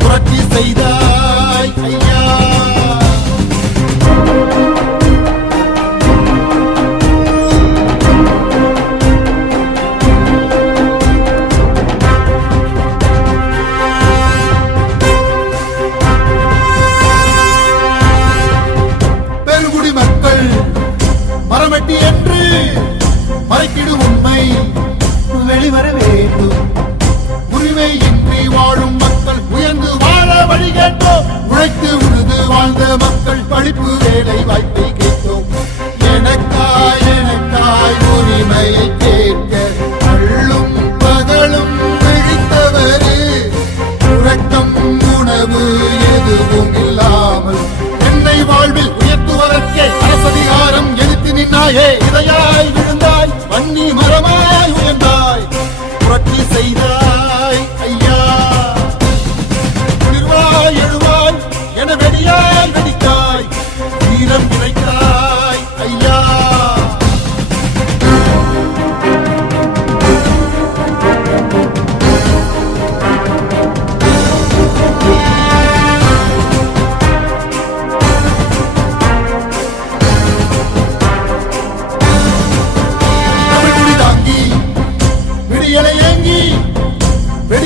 புரட்சி செய்த மக்கள் படிப்பு வேலை வாய்ப்பு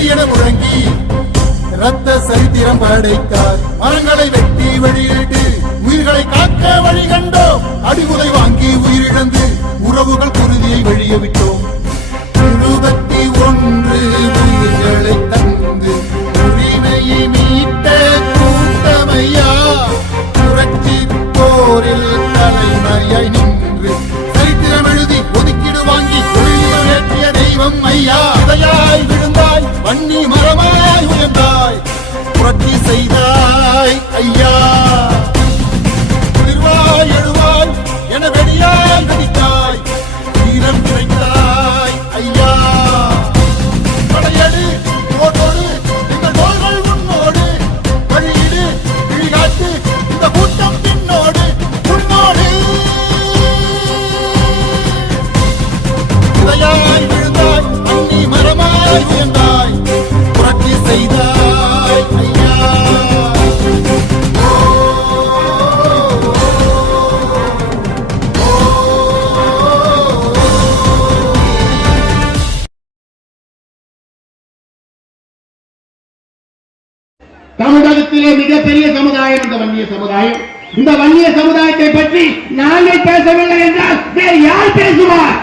என முழங்கி ரத்த சரித்திரம் படைத்தார். மரங்களை வெட்டி வெளியிட்டு உயிர்களை காக்க வழி கண்டோம். அடிமுறை ஐயா. குளிர்வாய் எழுவாய் என வெடியாய் வெடித்தாய். வீரம் கிடைத்தாய் ஐயா. படையடு போட்டோடு எங்கள் தோள்கள் உன்னோடு. வழியிடு விழிகாட்டு இந்த கூட்டம் பின்னோடு. உன்னோடு. இதையாய் விழுந்தாய் அன்னி மரமாய் உலகத்திலே மிகப்பெரிய சமுதாயம் இந்த வன்னிய சமுதாயம். இந்த வன்னிய சமுதாயத்தை பற்றி நாங்கள் பேசவில்லை என்றால் வேறு யார் பேசுவார்?